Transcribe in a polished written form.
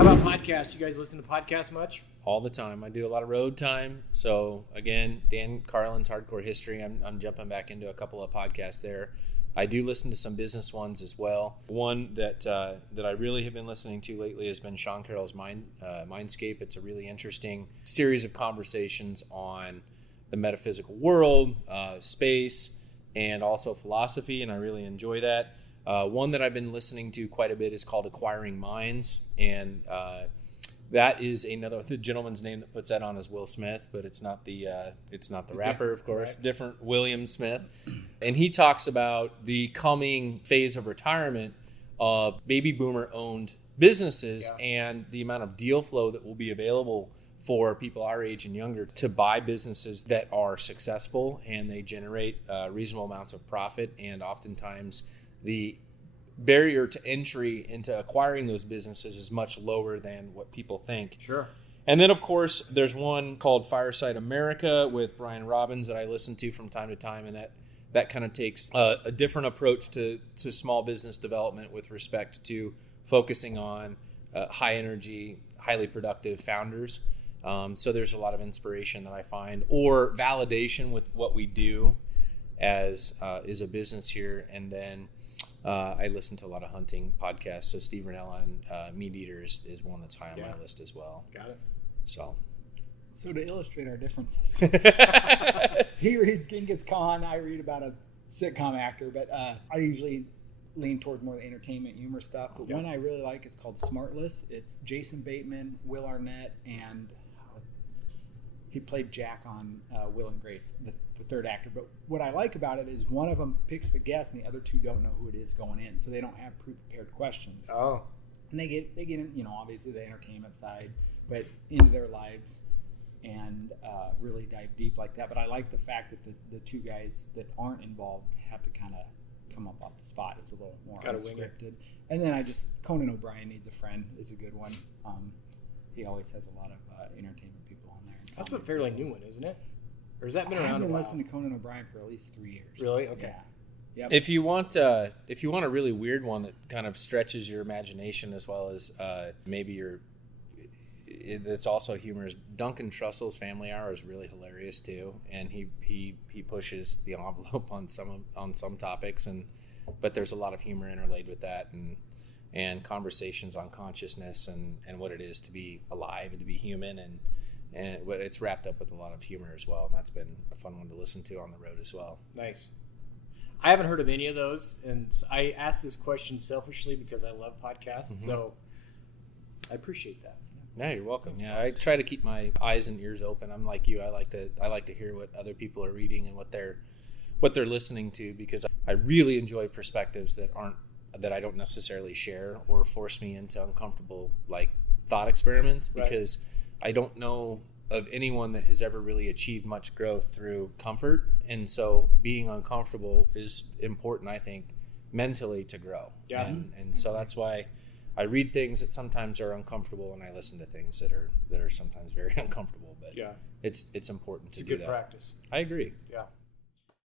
How about podcasts? You guys listen to podcasts much? All the time. I do a lot of road time. So again, Dan Carlin's Hardcore History. I'm jumping back into a couple of podcasts there. I do listen to some business ones as well. One that I really have been listening to lately has been Sean Carroll's Mindscape. It's a really interesting series of conversations on the metaphysical world, space, and also philosophy, and I really enjoy that. One that I've been listening to quite a bit is called Acquiring Minds, and that is the gentleman's name that puts that on is Will Smith, but it's not the rapper, of course, right. Different William Smith. And he talks about the coming phase of retirement of baby boomer owned businesses and the amount of deal flow that will be available for people our age and younger to buy businesses that are successful and they generate reasonable amounts of profit, and oftentimes the barrier to entry into acquiring those businesses is much lower than what people think. Sure. And then, of course, there's one called Fireside America with Brian Robbins that I listen to from time to time, and that kind of takes a different approach to small business development with respect to focusing on high energy, highly productive founders. So there's a lot of inspiration that I find, or validation with what we do as is a business here. And then I listen to a lot of hunting podcasts. So Steve Rinella and Meat Eater is one that's high on my list as well. Got it. So to illustrate our differences, he reads Genghis Khan. I read about a sitcom actor, but I usually lean toward more the entertainment, humor stuff. But one I really like is called Smartless. It's Jason Bateman, Will Arnett, and he played Jack on Will and Grace, the third actor. But what I like about it is one of them picks the guest and the other two don't know who it is going in, so they don't have pre-prepared questions. Oh. And they get in, obviously the entertainment side, but into their lives and really dive deep like that. But I like the fact that the two guys that aren't involved have to kind of come up off the spot. It's a little more unscripted. And then Conan O'Brien Needs a Friend is a good one. He always has a lot of entertainment people on there. That's a fairly new one, isn't it? Or has that been around a while? I've been listening to Conan O'Brien for at least 3 years. Really? Okay. Yeah. Yep. If you want a really weird one that kind of stretches your imagination as well as maybe that's also humorous, Duncan Trussell's Family Hour is really hilarious too, and he pushes the envelope on some topics, but there's a lot of humor interlaid with that, and conversations on consciousness and what it is to be alive and to be human, and it's wrapped up with a lot of humor as well, and that's been a fun one to listen to on the road as well. Nice. I haven't heard of any of those, and I asked this question selfishly because I love podcasts, so I appreciate that. Yeah, you're welcome. Yeah, I try to keep my eyes and ears open. I'm like you. I like to hear what other people are reading and what they're listening to, because I really enjoy perspectives that I don't necessarily share or force me into uncomfortable thought experiments, because I don't know of anyone that has ever really achieved much growth through comfort, and so being uncomfortable is important, I think, mentally to grow. Yeah, and so that's why I read things that sometimes are uncomfortable, and I listen to things that are sometimes very uncomfortable. But it's important to do that. It's a good practice. I agree. Yeah.